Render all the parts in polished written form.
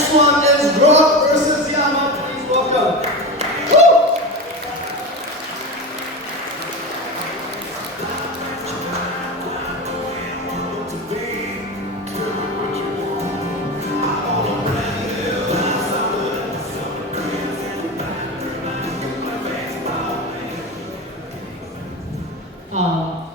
next one is Grok versus Llama. Please welcome. Woo!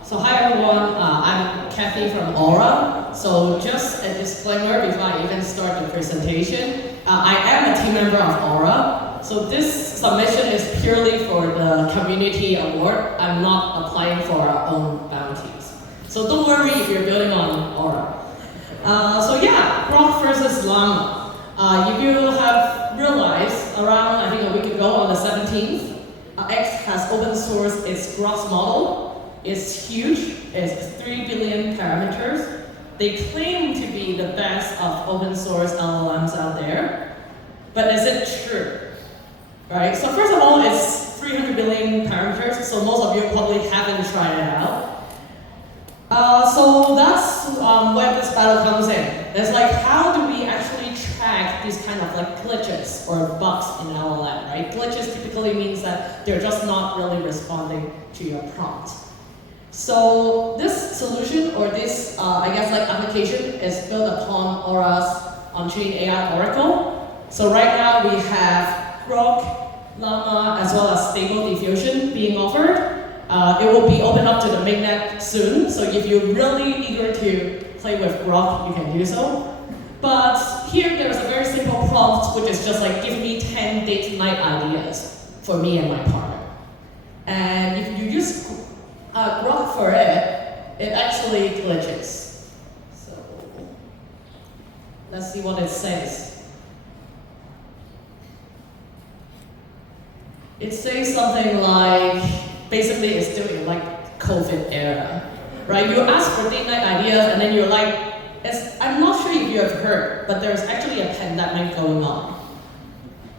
So hi everyone, I'm Kathy from Aura. So just a disclaimer before I even start the presentation. I am a team member of Aura. So this submission is purely for the community award. I'm not applying for our own bounties. So don't worry if you're building on Aura. So yeah, Grok versus Llama. If you have realized around, I think a week ago on the 17th, X has open sourced its Grok model. It's huge, it's 3 billion parameters. They claim to be the best of open source LLMs out there, but is it true? Right, so first of all, it's 300 billion parameters, so most of you probably haven't tried it out. So that's where this battle comes in. It's like, how do we actually track these kind of like glitches or bugs in LLM, right? Glitches typically means that they're just not really responding to your prompt. So this solution or this, I guess like application is built upon Aura's on-chain AI Oracle. So right now we have Grok, Llama, as well as Stable Diffusion being offered. It will be opened up to the mainnet soon. So if you're really eager to play with Grok, you can do so. But here there's a very simple prompt, which is just like, give me 10 date night ideas for me and my partner. And if you use Grok for it, it actually glitches. So let's see what it says. It says something like, basically it's still in like COVID era, right? You ask for date night ideas and then you're like, I'm not sure if you have heard, but there's actually a pandemic going on.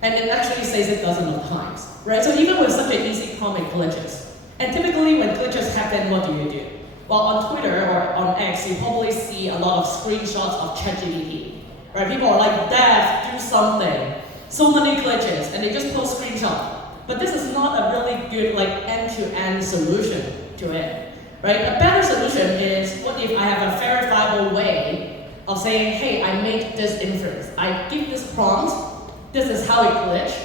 And it actually says it dozens of times, right? So even with such an easy prompt, it glitches. And typically when glitches happen, what do? Well, on Twitter or on X, you probably see a lot of screenshots of ChatGPT, right? People are like, Dev, do something. So many glitches, and they just post screenshots. But this is not a really good like end-to-end solution to it, right? A better solution is, what if I have a verifiable way of saying, hey, I made this inference. I give this prompt, this is how it glitched,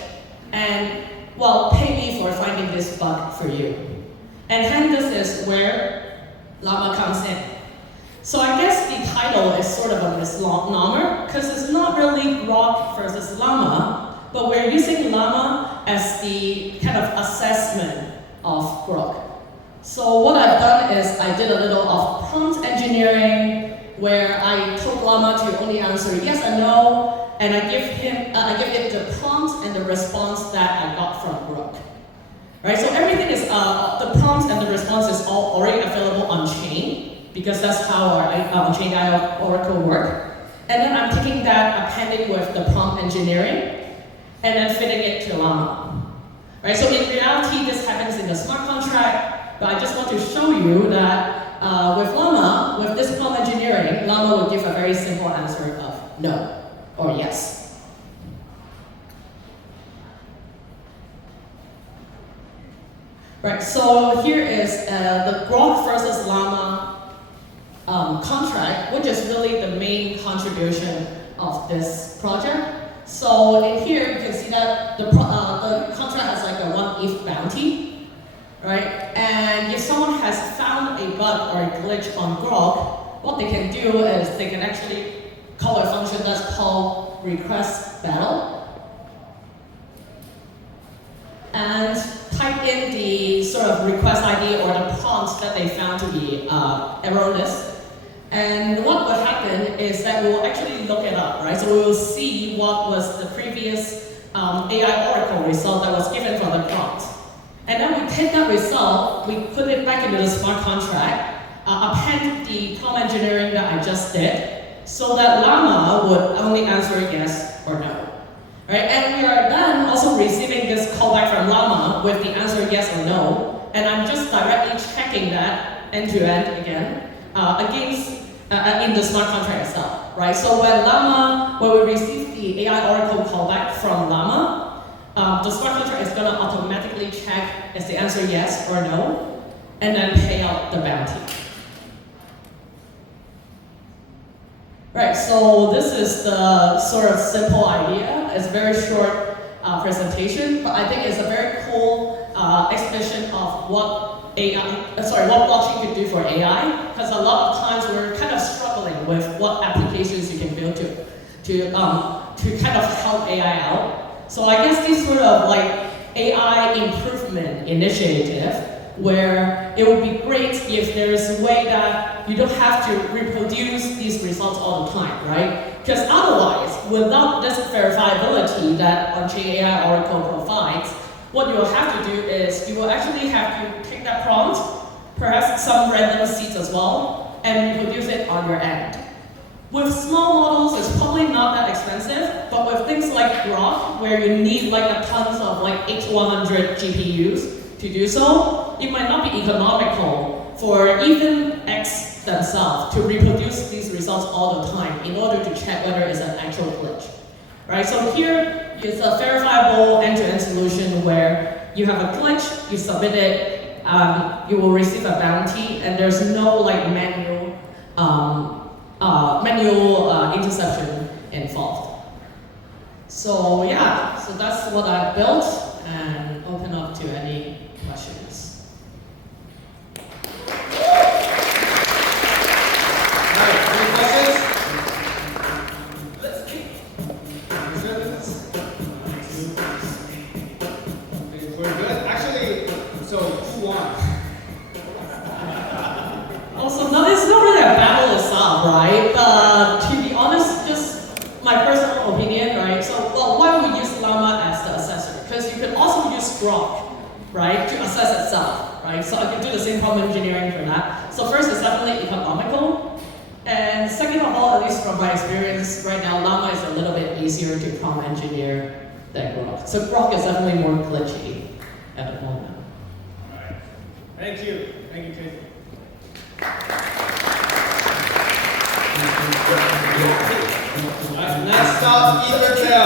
and well, pay me for finding this bug for you. And hence this is where Llama comes in. So I guess the title is sort of a misnomer, because it's not really Grok versus Llama, but we're using Llama as the kind of assessment of Grok. So what I've done is I did a little of prompt engineering, where I told Llama to only answer yes and no, and I give it the prompt and the response that I got from Grok. Right, so everything is, the prompts and the response is all already available on chain, because that's how our on-chain AI Oracle work. And then I'm taking that, appending with the prompt engineering, and then fitting it to Llama. Right, so in reality, this happens in the smart contract, but I just want to show you that with Llama, with this prompt engineering, Llama will give a very simple answer of no or yes. Right, so here is the Grok versus Llama contract, which is really the main contribution of this project. So in here, you can see that the contract has like a 1 ETH bounty, right? And if someone has found a bug or a glitch on Grok, what they can do is they can actually call a function that's called request battle. And type in the sort of request ID or the prompt that they found to be erroneous. And what will happen is that we'll actually look it up, right? So we will see what was the previous AI Oracle result that was given for the prompt. And then we take that result, we put it back into the smart contract, append the prompt engineering that I just did, so that Llama would only answer yes or no. Right? And we are then also receiving this callback from Llama with the answer yes or no, and I'm just directly checking that end-to-end again against in the smart contract itself, right? So when we receive the the AI oracle callback from Llama, the smart contract is going to automatically check is the answer yes or no, and then pay out the bounty. Right, so this is the sort of simple idea. It's a very short presentation, but I think it's a very cool exhibition of what what blockchain could do for AI. Because a lot of times we're kind of struggling with what applications you can build to kind of help AI out. So I guess this sort of like AI improvement initiative, where it would be great if there's a way that you don't have to reproduce these results all the time, right? Because otherwise, without this verifiability that on-chain AI Oracle provides, what you will have to do is you will actually have to take that prompt, perhaps some random seeds as well, and reproduce it on your end. With small models, it's probably not that expensive, but with things like Grok, where you need like a tons of like 8100 GPUs to do so, it might not be economical for even X themselves to reproduce these results all the time in order to check whether it's an actual glitch. Right? So here is a verifiable end-to-end solution where you have a glitch, you submit it, you will receive a bounty, and there's no like manual interception involved. So yeah, so that's what I built, and open up to any questions. Alright, any questions? Let's kick. We're good. Actually, so who won? Also, no, it's not really a battle itself, right? To be honest, just my personal opinion, right? So, well, why would we use Llama as the assessor? Because you could also use Grok, right, to assess itself, right? So I can do the same prompt engineering for that. So first, it's definitely economical. And second of all, at least from my experience right now, Llama is a little bit easier to prompt engineer than Grok. So Grok is definitely more glitchy at the moment. All right. Thank you. Thank you, Tracy. Next up, ETHTaipei.